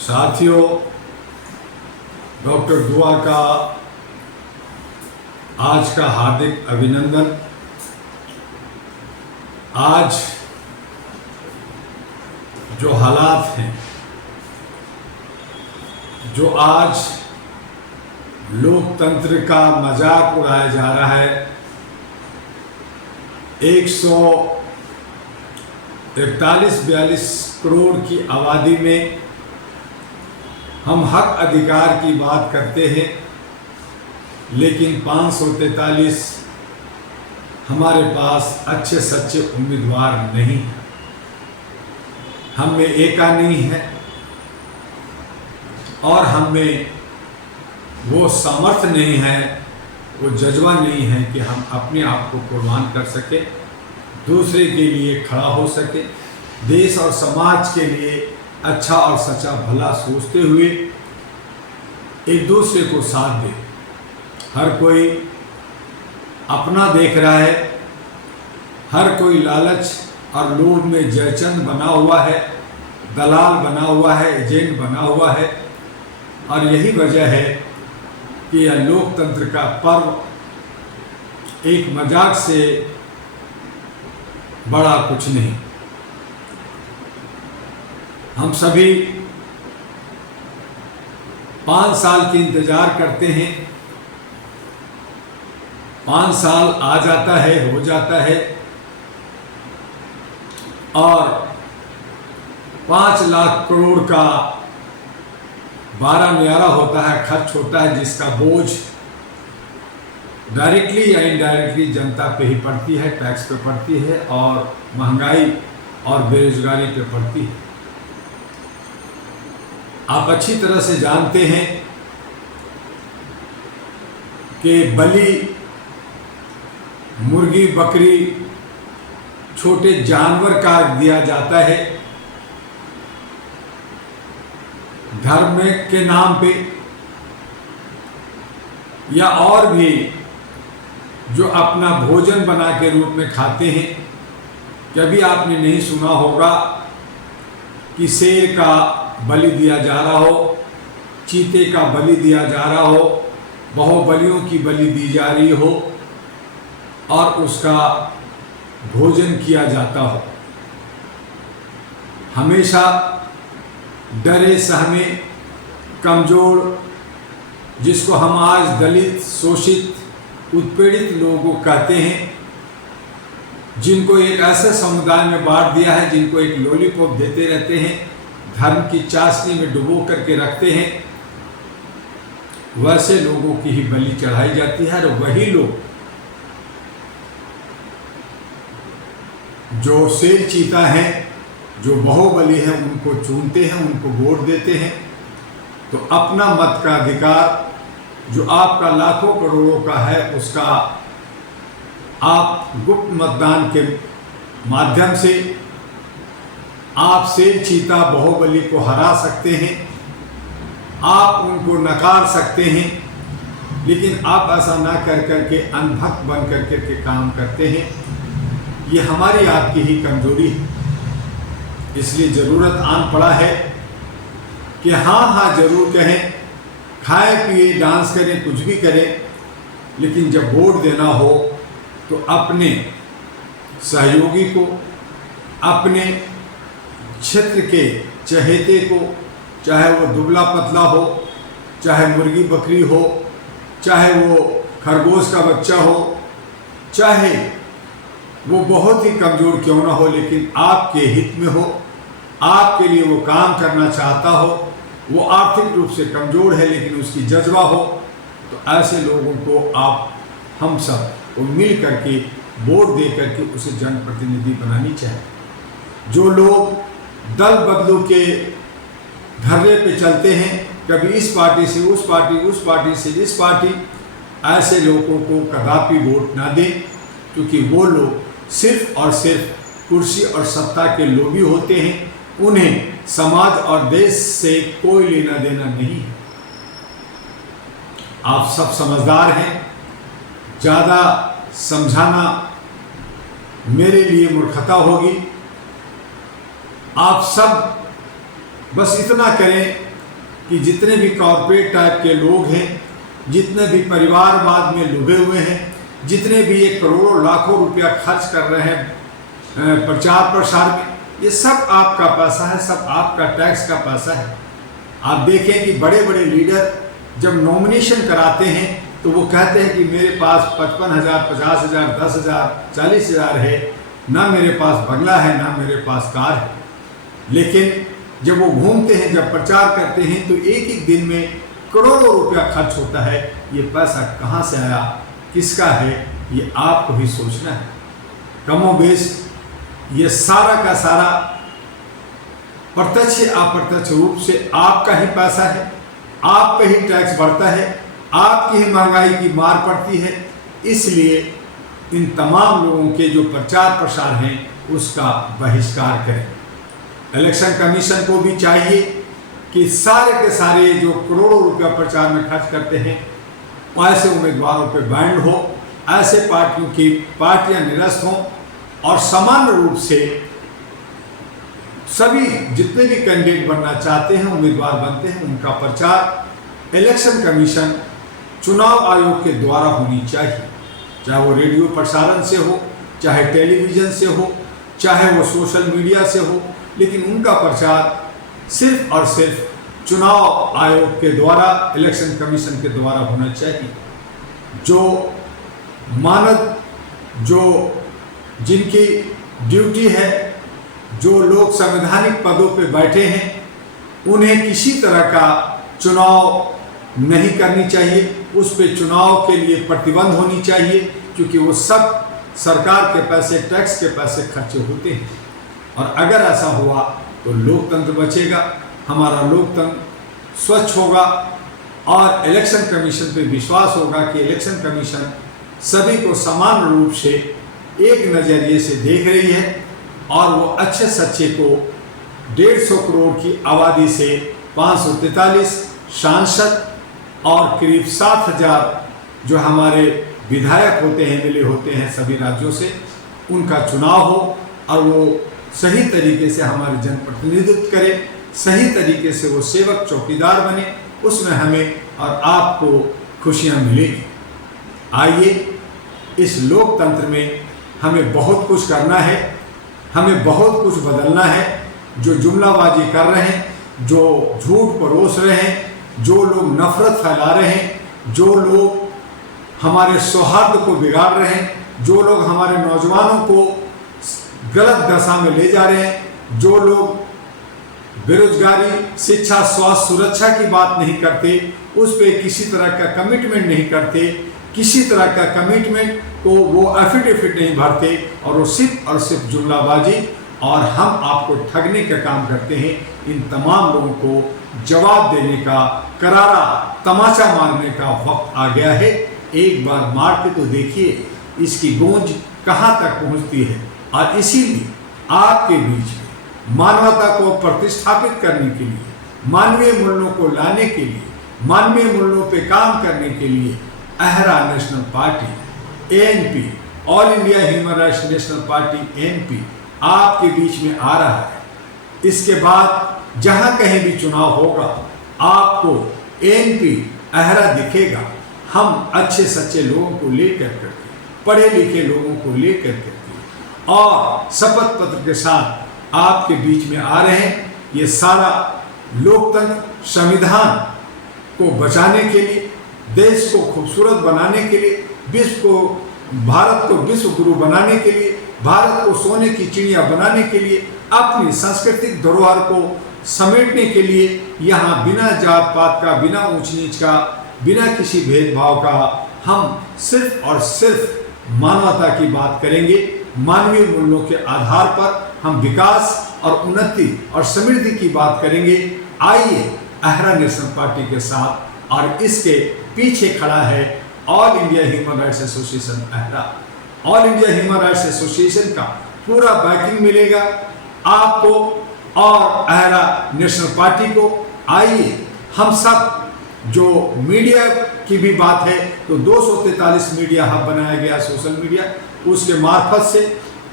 साथियों, डॉक्टर दुआ का आज का हार्दिक अभिनंदन। आज जो हालात हैं, जो आज लोकतंत्र का मजाक उड़ाया जा रहा है, 141-42 करोड़ की आबादी में हम हक अधिकार की बात करते हैं, लेकिन 543 हमारे पास अच्छे सच्चे उम्मीदवार नहीं हैं। हम में एका नहीं है और हम में वो सामर्थ्य नहीं है, वो जज्बा नहीं है कि हम अपने आप को कुर्बान कर सके, दूसरे के लिए खड़ा हो सके, देश और समाज के लिए अच्छा और सच्चा भला सोचते हुए एक दूसरे को साथ दे। हर कोई अपना देख रहा है, हर कोई लालच और लोभ में जयचंद बना हुआ है, दलाल बना हुआ है, एजेंट बना हुआ है। और यही वजह है कि यह लोकतंत्र का पर्व एक मजाक से बड़ा कुछ नहीं। हम सभी 5 साल की इंतजार करते हैं, 5 साल आ जाता है, हो जाता है और 5 लाख करोड़ का 12 न्यारा होता है, खर्च होता है, जिसका बोझ डायरेक्टली या इनडायरेक्टली जनता पे ही पड़ती है, टैक्स पे पड़ती है और महंगाई और बेरोजगारी पे पड़ती है। आप अच्छी तरह से जानते हैं कि बलि मुर्गी, बकरी, छोटे जानवर का दिया जाता है धर्म के नाम पे, या और भी जो अपना भोजन बना के रूप में खाते हैं। कभी आपने नहीं सुना होगा कि शेर का बलि दिया जा रहा हो, चीते का बलि दिया जा रहा हो, बाहुबलियों की बलि दी जा रही हो और उसका भोजन किया जाता हो। हमेशा डरे सहमे कमजोर, जिसको हम आज दलित, शोषित, उत्पीड़ित लोगों को कहते हैं, जिनको एक ऐसे समुदाय में बांट दिया है, जिनको एक लॉलीपॉप देते रहते हैं, धर्म की चाशनी में डुबो करके रखते हैं, वैसे लोगों की ही बलि चढ़ाई जाती है। और वही लोग जो शेर चीता हैं, जो बाहुबली हैं, उनको चुनते हैं, उनको वोट देते हैं। तो अपना मत का अधिकार जो आपका लाखों करोड़ों का है, उसका आप गुप्त मतदान के माध्यम से आप शेर चीता बाहुबली को हरा सकते हैं, आप उनको नकार सकते हैं, लेकिन आप ऐसा ना कर करके अनभक्त बन करके के काम करते हैं। ये हमारी आपकी ही कमजोरी है। इसलिए ज़रूरत आन पड़ा है कि हाँ हाँ जरूर कहें, खाएं पिए, डांस करें, कुछ भी करें, लेकिन जब वोट देना हो तो अपने सहयोगी को, अपने क्षेत्र के चहेते को, चाहे वो दुबला पतला हो, चाहे मुर्गी बकरी हो, चाहे वो खरगोश का बच्चा हो, चाहे वो बहुत ही कमज़ोर क्यों ना हो, लेकिन आपके हित में हो, आपके लिए वो काम करना चाहता हो, वो आर्थिक रूप से कमज़ोर है लेकिन उसकी जज्बा हो, तो ऐसे लोगों को आप, हम सब को मिल करके वोट दे करके उसे जनप्रतिनिधि बनानी चाहिए। जो लोग दल बदलू के धर्रे पे चलते हैं, कभी इस पार्टी से उस पार्टी, उस पार्टी से इस पार्टी, ऐसे लोगों को कदापि वोट ना दें, क्योंकि वो लोग सिर्फ और सिर्फ कुर्सी और सत्ता के लोभी होते हैं। उन्हें समाज और देश से कोई लेना देना नहीं है। आप सब समझदार हैं, ज़्यादा समझाना मेरे लिए मूर्खता होगी। आप सब बस इतना करें कि जितने भी कॉर्पोरेट टाइप के लोग हैं, जितने भी परिवारवाद में डूबे हुए हैं, जितने भी ये करोड़ों लाखों रुपया खर्च कर रहे हैं प्रचार प्रसार में, ये सब आपका पैसा है, सब आपका टैक्स का पैसा है। आप देखें कि बड़े बड़े लीडर जब नॉमिनेशन कराते हैं तो वो कहते हैं कि मेरे पास 55,000, 50,000, 10,000, 40,000 है, ना मेरे पास बंगला है, ना मेरे पास कार है। लेकिन जब वो घूमते हैं, जब प्रचार करते हैं, तो एक एक दिन में करोड़ों रुपया खर्च होता है। ये पैसा कहाँ से आया, किसका है, ये आपको ही सोचना है। कमोबेश ये सारा का सारा प्रत्यक्ष अप्रत्यक्ष रूप से आपका ही पैसा है, आप पे ही टैक्स बढ़ता है, आपकी ही महंगाई की मार पड़ती है। इसलिए इन तमाम लोगों के जो प्रचार प्रसार हैं उसका बहिष्कार करें। इलेक्शन कमीशन को भी चाहिए कि सारे के सारे जो करोड़ों रुपया प्रचार में खर्च करते हैं ऐसे उम्मीदवारों पे बैन हो, ऐसे पार्टियां निरस्त हों और सामान्य रूप से सभी जितने भी कैंडिडेट बनना चाहते हैं, उम्मीदवार बनते हैं, उनका प्रचार इलेक्शन कमीशन चुनाव आयोग के द्वारा होनी चाहिए। चाहे वो रेडियो प्रसारण से हो, चाहे टेलीविज़न से हो, चाहे वो सोशल मीडिया से हो, लेकिन उनका प्रचार सिर्फ और सिर्फ चुनाव आयोग के द्वारा, इलेक्शन कमीशन के द्वारा होना चाहिए। जो मानद, जो जिनकी ड्यूटी है, जो लोग संवैधानिक पदों पे बैठे हैं, उन्हें किसी तरह का चुनाव नहीं करनी चाहिए। उस पे चुनाव के लिए प्रतिबंध होनी चाहिए, क्योंकि वो सब सरकार के पैसे, टैक्स के पैसे खर्चे होते हैं। और अगर ऐसा हुआ तो लोकतंत्र बचेगा, हमारा लोकतंत्र स्वच्छ होगा और इलेक्शन कमीशन पे विश्वास होगा कि इलेक्शन कमीशन सभी को समान रूप से एक नज़रिए से देख रही है और वो अच्छे सच्चे को 150 करोड़ की आबादी से 543 सांसद और करीब 7,000 जो हमारे विधायक होते हैं, मिले होते हैं सभी राज्यों से, उनका चुनाव हो और वो सही तरीके से हमारे जनप्रतिनिधित्व करे, सही तरीके से वो सेवक चौकीदार बने, उसमें हमें और आपको खुशियाँ मिलेगी। आइए, इस लोकतंत्र में हमें बहुत कुछ करना है, हमें बहुत कुछ बदलना है। जो जुमलाबाजी कर रहे हैं, जो झूठ परोस रहे हैं, जो लोग नफरत फैला रहे हैं, जो लोग हमारे सौहार्द को बिगाड़ रहे हैं, जो लोग हमारे नौजवानों को गलत दशा में ले जा रहे हैं, जो लोग बेरोजगारी, शिक्षा, स्वास्थ्य, सुरक्षा की बात नहीं करते, उस पर किसी तरह का कमिटमेंट नहीं करते, किसी तरह का कमिटमेंट को वो एफिडेविट नहीं भरते और वो सिर्फ और सिर्फ जुमलाबाजी और हम आपको ठगने का काम करते हैं। इन तमाम लोगों को जवाब देने का, करारा तमाचा मारने का वक्त आ गया है। एक बार मार के तो देखिए इसकी गूंज कहाँ तक पहुँचती है। और इसीलिए आपके बीच में मानवता को प्रतिष्ठापित करने के लिए, मानवीय मूल्यों को लाने के लिए, मानवीय मूल्यों पे काम करने के लिए Ahra national party ANP, all India human rights national party ANP आपके बीच में आ रहा है। इसके बाद जहां कहीं भी चुनाव होगा आपको ANP अहरा दिखेगा। हम अच्छे सच्चे लोगों को लेकर करके, पढ़े लिखे लोगों को लेकर करके और शपथ पत्र के साथ आपके बीच में आ रहे हैं। ये सारा लोकतंत्र, संविधान को बचाने के लिए, देश को खूबसूरत बनाने के लिए, विश्व को, भारत को विश्व गुरु बनाने के लिए, भारत को सोने की चिड़िया बनाने के लिए, अपनी सांस्कृतिक धरोहर को समेटने के लिए यहाँ बिना जात पात का, बिना ऊंच नीच का, बिना किसी भेदभाव का हम सिर्फ और सिर्फ मानवता की बात करेंगे। मानवीय मूल्यों के आधार पर हम विकास और उन्नति और समृद्धि की बात करेंगे। आइए अहरा नेशनल पार्टी के साथ, और इसके पीछे खड़ा है all India human rights association Ahra. All India human rights association का पूरा बैकिंग मिलेगा आपको और अहरा नेशनल पार्टी को। आइए हम सब, जो मीडिया की भी बात है तो 243 मीडिया हब बनाया गया सोशल मीडिया, उसके मार्फत से,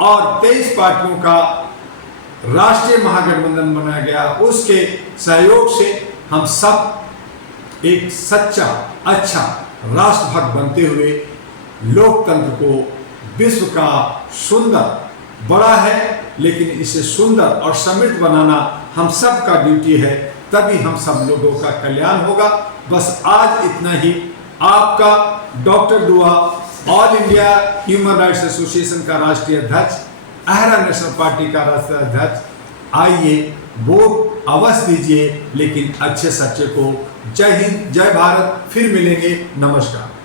और 23 पार्टियों का राष्ट्रीय महागठबंधन बनाया गया, उसके सहयोग से हम सब एक सच्चा अच्छा राष्ट्रभक्त बनते हुए लोकतंत्र को विश्व का सुंदर बड़ा है, लेकिन इसे सुंदर और समृद्ध बनाना हम सब का ड्यूटी है, तभी हम सब लोगों का कल्याण होगा। बस आज इतना ही। आपका डॉक्टर दुआ, all India human rights association का राष्ट्रीय अध्यक्ष, अहरा नेशनल पार्टी का राष्ट्रीय अध्यक्ष। आइए वोट अवश्य दीजिए, लेकिन अच्छे सच्चे को। जय हिंद, जय भारत। फिर मिलेंगे। नमस्कार।